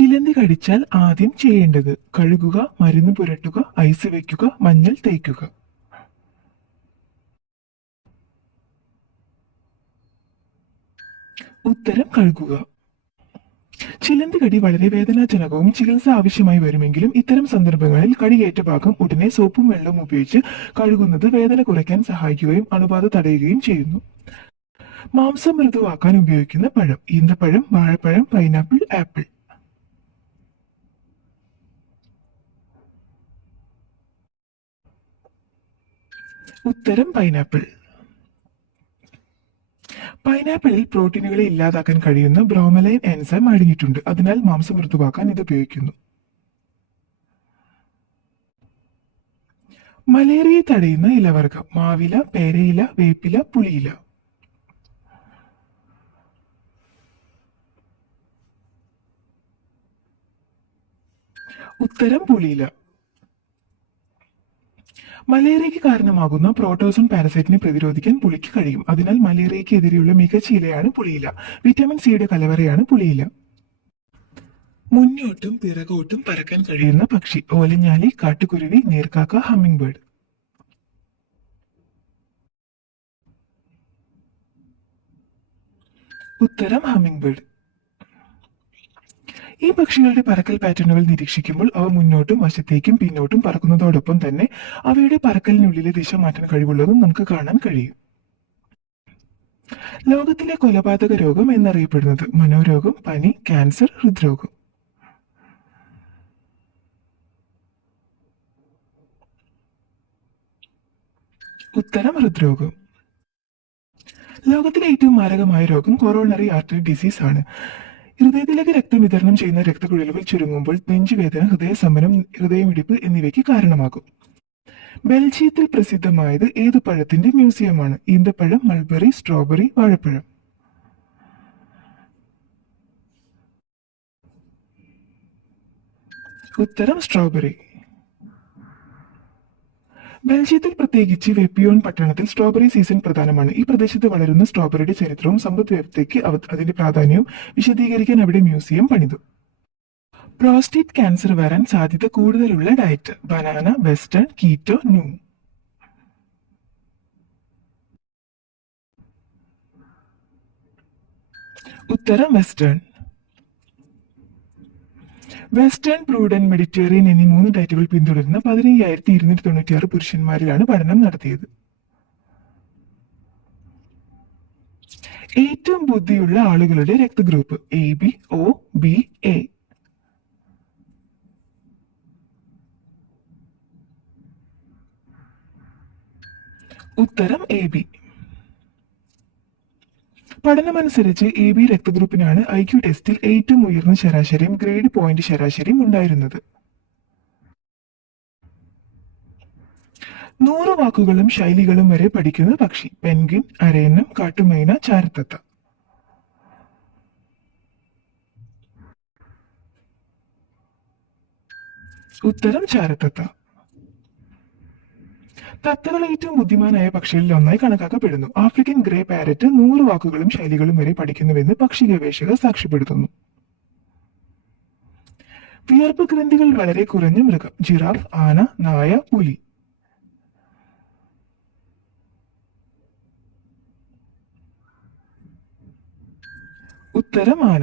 ചിലന്തി കടിച്ചാൽ ആദ്യം ചെയ്യേണ്ടത് കഴുകുക, മരുന്ന് പുരട്ടുക, ഐസ് വെക്കുക, മഞ്ഞൾ തേക്കുക. ഉത്തരം കഴുകുക. ചിലന്തി കടി വളരെ വേദനാജനകവും ചികിത്സ ആവശ്യമായി വരുമെങ്കിലും ഇത്തരം സന്ദർഭങ്ങളിൽ കടിയേറ്റ ഭാഗം ഉടനെ സോപ്പും വെള്ളവും ഉപയോഗിച്ച് കഴുകുന്നത് വേദന കുറയ്ക്കാൻ സഹായിക്കുകയും അണുബാധ തടയുകയും ചെയ്യുന്നു. മാംസം മൃദുവാക്കാൻ ഉപയോഗിക്കുന്ന പഴം: ഈന്തപ്പഴം, വാഴപ്പഴം, പൈനാപ്പിൾ, ആപ്പിൾ. ഉത്തരം പൈനാപ്പിൾ. പൈനാപ്പിളിൽ പ്രോട്ടീനുകളെ ഇല്ലാതാക്കാൻ കഴിയുന്ന ബ്രോമലൈൻ എൻസൈം അടങ്ങിയിട്ടുണ്ട്. അതിനാൽ മാംസം മൃദുവാക്കാൻ ഇത് ഉപയോഗിക്കുന്നു. മലേറിയ തടയുന്ന ഇലവർഗം: മാവില, പേരയില, വേപ്പില, പുളിയില. ഉത്തരം പുളിയില. മലേറിയയ്ക്ക് കാരണമാകുന്ന പ്രോട്ടോസോൺ പാരസൈറ്റിനെ പ്രതിരോധിക്കാൻ പുളിക്ക് കഴിയും. അതിനാൽ മലേറിയയ്ക്ക് എതിരെയുള്ള മികച്ച ഇലയാണ് പുളിയില. വിറ്റാമിൻ സിയുടെ കലവറയാണ് പുളിയില. മുന്നോട്ടും പിറകോട്ടും പറക്കാൻ കഴിയുന്ന പക്ഷി: ഓലഞ്ഞാലി, കാട്ടുകുരുവി, നീർക്കാക്ക, ഹമ്മിംഗ് ബേർഡ്. ഉത്തരം ഹമ്മിംഗ് ബേർഡ്. ഈ പക്ഷികളുടെ പറക്കൽ പാറ്റേണുകൾ നിരീക്ഷിക്കുമ്പോൾ അവ മുന്നോട്ടും വശത്തേക്കും പിന്നോട്ടും പറക്കുന്നതോടൊപ്പം തന്നെ അവയുടെ പറക്കലിനുള്ളിലെ ദിശ മാറ്റാൻ കഴിവുള്ളതും നമുക്ക് കാണാൻ കഴിയും. ലോകത്തിലെ കൊലപാതക രോഗം എന്നറിയപ്പെടുന്നത്: മനോരോഗം, പനി, ക്യാൻസർ, ഹൃദ്രോഗം. ഉത്തരം ഹൃദ്രോഗം. ലോകത്തിലെ ഏറ്റവും മാരകമായ രോഗം കൊറോണറി ആർട്ടറി ഡിസീസ് ആണ്. ഹൃദയത്തിലേക്ക് രക്തം വിതരണം ചെയ്യുന്ന രക്തക്കുഴലുകൾ ചുരുങ്ങുമ്പോൾ നെഞ്ചുവേദന, ഹൃദയസ്തംഭനം, ഹൃദയമിടിപ്പ് എന്നിവയ്ക്ക് കാരണമാകും. ബെൽജിയത്തിൽ പ്രസിദ്ധമായത് ഏതു പഴത്തിന്റെ മ്യൂസിയമാണ്? ഈന്തപ്പഴം, മൾബറി, സ്ട്രോബെറി, വാഴപ്പഴം. ഉത്തരം സ്ട്രോബെറി. ബെൽജിയത്തിൽ, പ്രത്യേകിച്ച് വെപ്പിയോൺ പട്ടണത്തിൽ സ്ട്രോബെറി സീസൺ പ്രധാനമാണ്. ഈ പ്രദേശത്ത് വളരുന്ന സ്ട്രോബെറിയുടെ ചരിത്രവും സമ്പദ് വ്യവസ്ഥയ്ക്ക് അതിന്റെ പ്രാധാന്യവും വിശദീകരിക്കാൻ അവിടെ മ്യൂസിയം പണിതു. പ്രോസ്റ്റേറ്റ് ക്യാൻസർ വരാൻ സാധ്യത കൂടുതലുള്ള diet: banana, western, keto, new. ഉത്തരം വെസ്റ്റേൺ. വെസ്റ്റേൺ, പ്രൂഡൻ, മെഡിറ്ററേനിയൻ എന്നീ 3 ഡയറ്റുകൾ പിന്തുടരുന്ന 15,296 പുരുഷന്മാരിലാണ് പഠനം നടത്തിയത്. ഏറ്റവും ബുദ്ധിയുള്ള ആളുകളുടെ രക്തഗ്രൂപ്പ്: A B, O B, A. ഉത്തരം എ ബി. പഠനമനുസരിച്ച് എ ബി രക്തഗ്രൂപ്പിനാണ് IQ ടെസ്റ്റിൽ ഏറ്റവും ഉയർന്ന ശരാശരിയും ഗ്രേഡ് പോയിന്റ് ശരാശരിയും ഉണ്ടായിരുന്നത്. 100 വാക്കുകളും ശൈലികളും വരെ പഠിക്കുന്ന പക്ഷി: പെൻഗ്വിൻ, അരയന്നം, കാട്ടുമൈന, ചാരത്തത്ത. ഉത്തരം ചാരത്തത്ത. തത്തകൾ ഏറ്റവും ബുദ്ധിമാനായ പക്ഷികളിൽ ഒന്നായി കണക്കാക്കപ്പെടുന്നു. ആഫ്രിക്കൻ ഗ്രേ പാരറ്റ് 100 വാക്കുകളും ശൈലികളും വരെ പഠിക്കുന്നുവെന്ന് പക്ഷി ഗവേഷകർ സാക്ഷ്യപ്പെടുത്തുന്നു. വിയർപ്പ് ഗ്രന്ഥികൾ വളരെ കുറഞ്ഞ മൃഗം: ജിറാഫ്, ആന, നായ, പുലി. ഉത്തരം ആന.